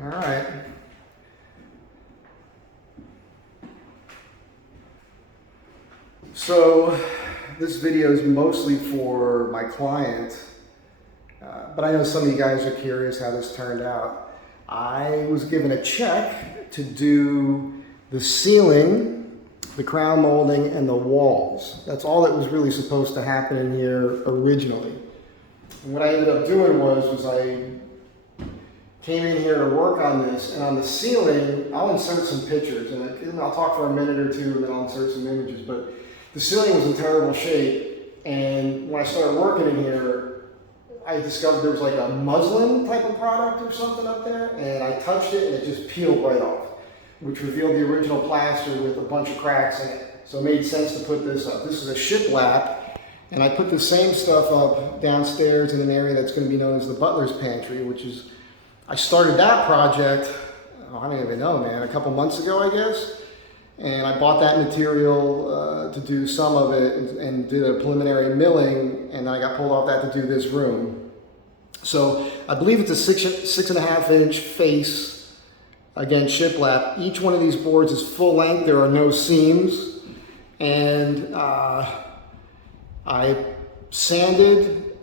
All right. So this video is mostly for my client, but I know some of you guys are curious how this turned out. I was given a check to do the ceiling, the crown molding, and the walls. That's all that was really supposed to happen in here originally. And what I ended up doing was I came in here to work on this, and on the ceiling, I'll insert some pictures, and I'll talk for a minute or two, and then I'll insert some images, but the ceiling was in terrible shape, and when I started working in here, I discovered there was like a muslin type of product or something up there, and I touched it, and it just peeled right off, which revealed the original plaster with a bunch of cracks in it. So it made sense to put this up. This is a shiplap, and I put the same stuff up downstairs in an area that's going to be known as the butler's pantry, which is, I started that project, I don't even know, man, a couple months ago, I guess. And I bought that material to do some of it and did a preliminary milling, and then I got pulled off that to do this room. So I believe it's a 6.5 inch face, again, shiplap. Each one of these boards is full length, there are no seams. And I sanded,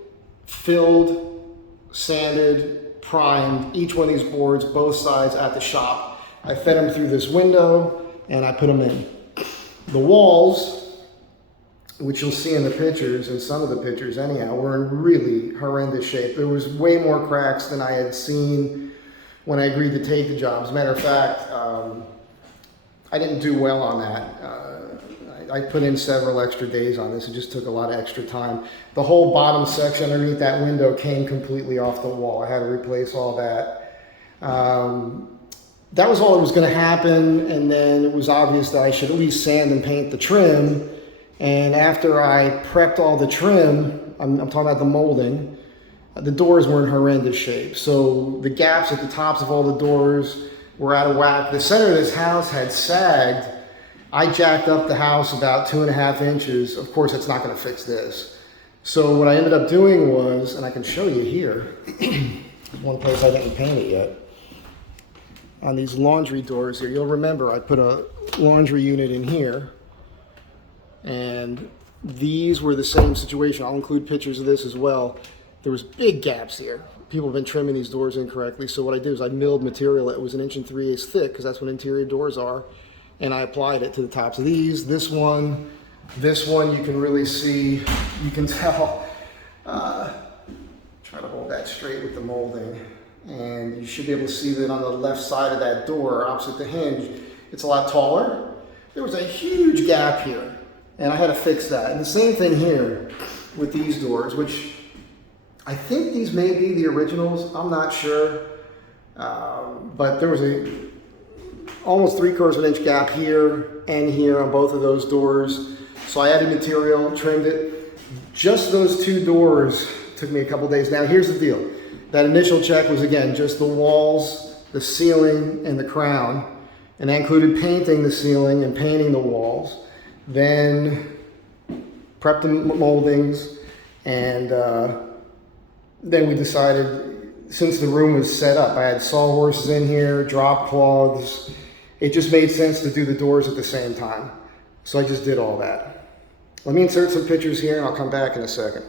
filled, sanded, primed each one of these boards, both sides at the shop. I fed them through this window and I put them in. The walls, which you'll see in the pictures, in some of the pictures anyhow, were in really horrendous shape. There was way more cracks than I had seen when I agreed to take the job. As a matter of fact, I didn't do well on that. I put in several extra days on this. It just took a lot of extra time. The whole bottom section underneath that window came completely off the wall. I had to replace all that. That was all that was going to happen, and then it was obvious that I should at least sand and paint the trim. And after I prepped all the trim, I'm talking about the molding, the doors were in horrendous shape. So the gaps at the tops of all the doors were out of whack. The center of this house had sagged. I jacked up the house about 2.5 inches. Of course, that's not going to fix this. So what I ended up doing was, and I can show you here, one place I didn't paint it yet, on these laundry doors here. You'll remember I put a laundry unit in here, and these were the same situation. I'll include pictures of this as well. There was big gaps here. People have been trimming these doors incorrectly. So what I did is I milled material that was 1 3/8 thick, because that's what interior doors are, and I applied it to the tops of these. This one you can really see, you can tell. Try to hold that straight with the molding. And you should be able to see that on the left side of that door, opposite the hinge, it's a lot taller. There was a huge gap here, and I had to fix that. And the same thing here with these doors, which I think these may be the originals, I'm not sure. But there was almost 3/4 of an inch gap here and here on both of those doors. So I added material, trimmed it. Just those two doors took me a couple days. Now here's the deal. That initial check was, again, just the walls, the ceiling, and the crown. And that included painting the ceiling and painting the walls. Then prepped the moldings, and then we decided, since the room was set up, I had sawhorses in here, drop cloths. It just made sense to do the doors at the same time. So I just did all that. Let me insert some pictures here, and I'll come back in a second.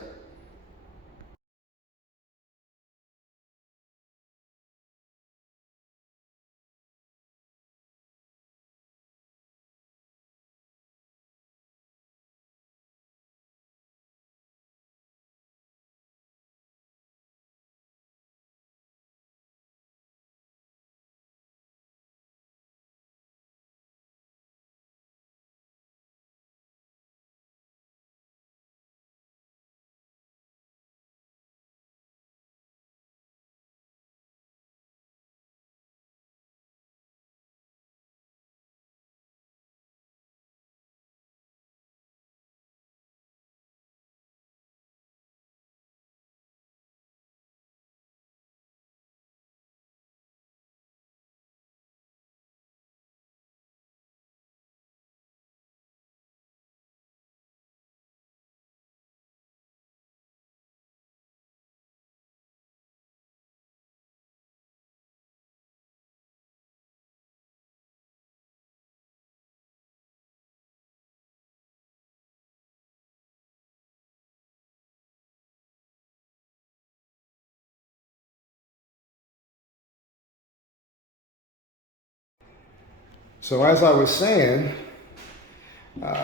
So as I was saying,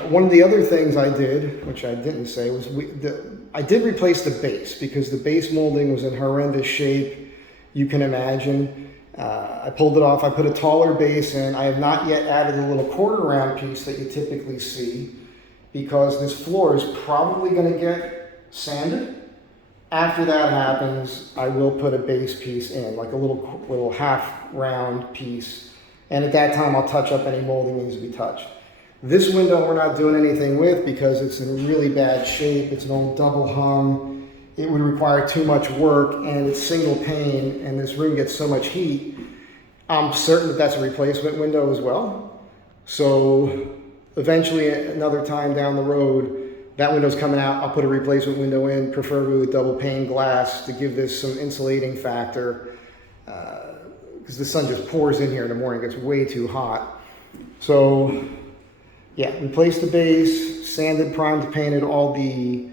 one of the other things I did, which I didn't say, was I did replace the base because the base molding was in horrendous shape, you can imagine. I pulled it off, I put a taller base in. I have not yet added the little quarter round piece that you typically see because this floor is probably going to get sanded. After that happens, I will put a base piece in, like a little half round piece. And at that time, I'll touch up any molding that needs to be touched. This window we're not doing anything with because it's in really bad shape. It's an old double hung. It would require too much work and it's single pane and this room gets so much heat. I'm certain that that's a replacement window as well. So eventually another time down the road, that window's coming out, I'll put a replacement window in, preferably with double pane glass to give this some insulating factor because the sun just pours in here in the morning, it gets way too hot. So yeah, replaced the base, sanded, primed, painted all the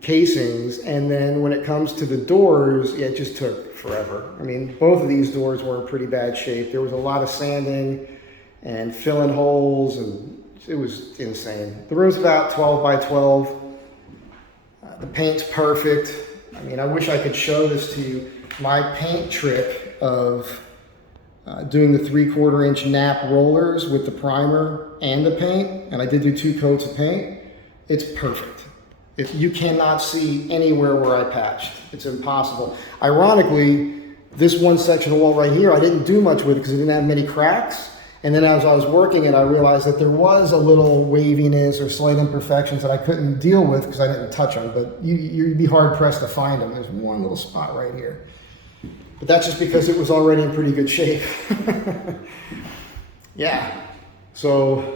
casings, and then when it comes to the doors, yeah, it just took forever. I mean, both of these doors were in pretty bad shape. There was a lot of sanding and filling holes, and it was insane. The room's about 12 by 12. The paint's perfect. I mean, I wish I could show this to you. My paint trick of doing the 3/4 inch nap rollers with the primer and the paint, and I did do 2 coats of paint, it's perfect. You cannot see anywhere where I patched. It's impossible. Ironically, this one section of wall right here, I didn't do much with it because it didn't have many cracks. And then as I was working it, I realized that there was a little waviness or slight imperfections that I couldn't deal with because I didn't touch them. But you'd be hard pressed to find them. There's one little spot right here. But that's just because it was already in pretty good shape. Yeah, so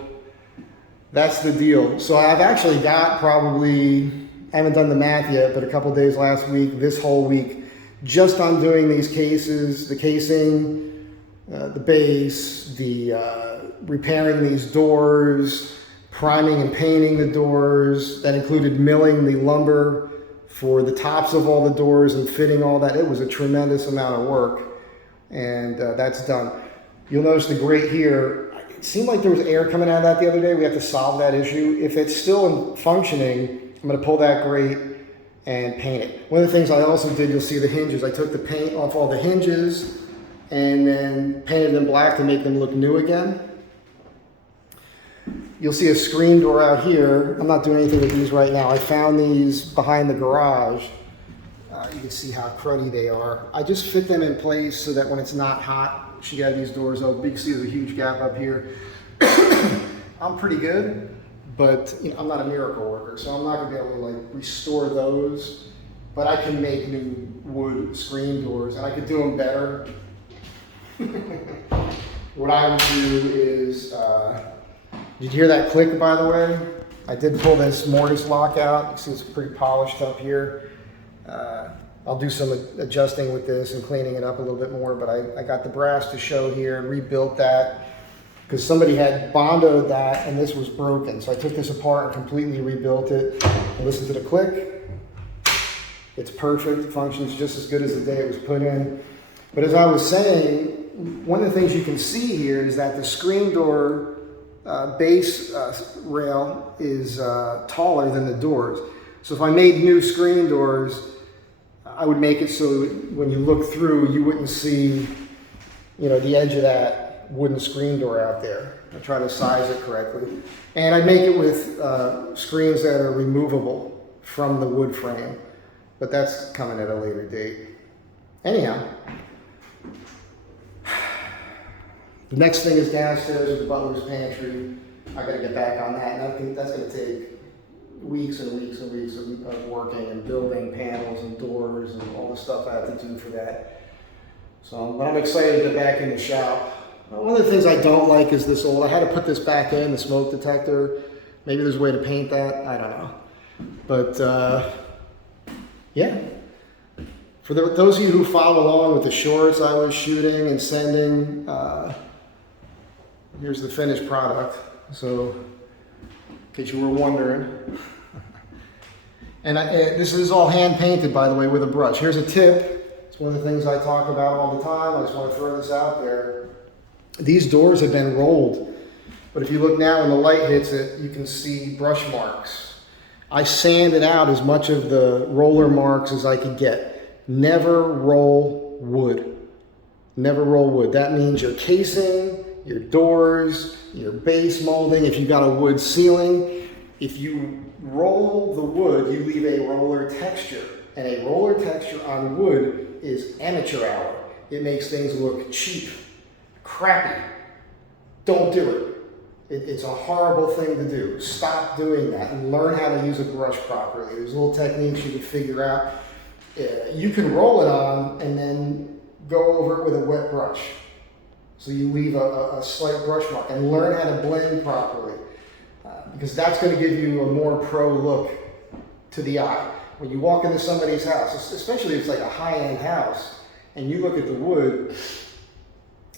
that's the deal. So I've actually got probably, I haven't done the math yet, but a couple days last week, this whole week, just on doing these cases, the casing, the base, the repairing these doors, priming and painting the doors. That included milling the lumber for the tops of all the doors and fitting all that. It was a tremendous amount of work, and that's done. You'll notice the grate here, it seemed like there was air coming out of that the other day. We have to solve that issue. If it's still functioning, I'm gonna pull that grate and paint it. One of the things I also did, you'll see the hinges. I took the paint off all the hinges and then painted them black to make them look new again. You'll see a screen door out here. I'm not doing anything with these right now. I found these behind the garage. You can see how cruddy they are. I just fit them in place so that when it's not hot, she got these doors open. You can see there's a huge gap up here. I'm pretty good, but you know, I'm not a miracle worker, so I'm not gonna be able to like restore those, but I can make new wood screen doors and I could do them better. What I would do is, did you hear that click, by the way? I did pull this mortise lock out. You see it's pretty polished up here. I'll do some adjusting with this and cleaning it up a little bit more, but I got the brass to show here and rebuilt that because somebody had bondoed that and this was broken. So I took this apart and completely rebuilt it. And listen to the click. It's perfect. It functions just as good as the day it was put in. But as I was saying, one of the things you can see here is that the screen door base rail is taller than the doors. So if I made new screen doors, I would make it so when you look through, you wouldn't see, you know, the edge of that wooden screen door out there. I try to size it correctly. And I make it with screens that are removable from the wood frame, but that's coming at a later date. Anyhow, the next thing is downstairs with the butler's pantry. I gotta get back on that, and I think that's gonna take weeks and weeks and weeks of working and building panels and doors and all the stuff I have to do for that. So, but I'm excited to get back in the shop. One of the things I don't like is this old, I had to put this back in, the smoke detector. Maybe there's a way to paint that, I don't know. But yeah. For those of you who follow along with the shorts I was shooting and sending, here's the finished product. So, in case you were wondering. And this is all hand painted, by the way, with a brush. Here's a tip. It's one of the things I talk about all the time. I just want to throw this out there. These doors have been rolled, but if you look now when the light hits it, you can see brush marks. I sanded out as much of the roller marks as I could get. Never roll wood. Never roll wood. That means your casing, your doors, your base molding. If you've got a wood ceiling, if you roll the wood, you leave a roller texture. And a roller texture on wood is amateur hour. It makes things look cheap, crappy. Don't do it. It's a horrible thing to do. Stop doing that and learn how to use a brush properly. There's little techniques you can figure out. You can roll it on and then go over it with a wet brush. So you leave a slight brush mark and learn how to blend properly. Because that's going to give you a more pro look to the eye. When you walk into somebody's house, especially if it's like a high-end house, and you look at the wood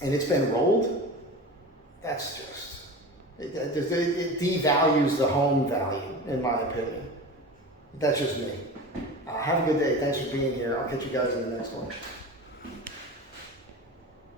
and it's been rolled, that's just, it devalues the home value, in my opinion. That's just me. Have a good day. Thanks for being here. I'll catch you guys in the next one.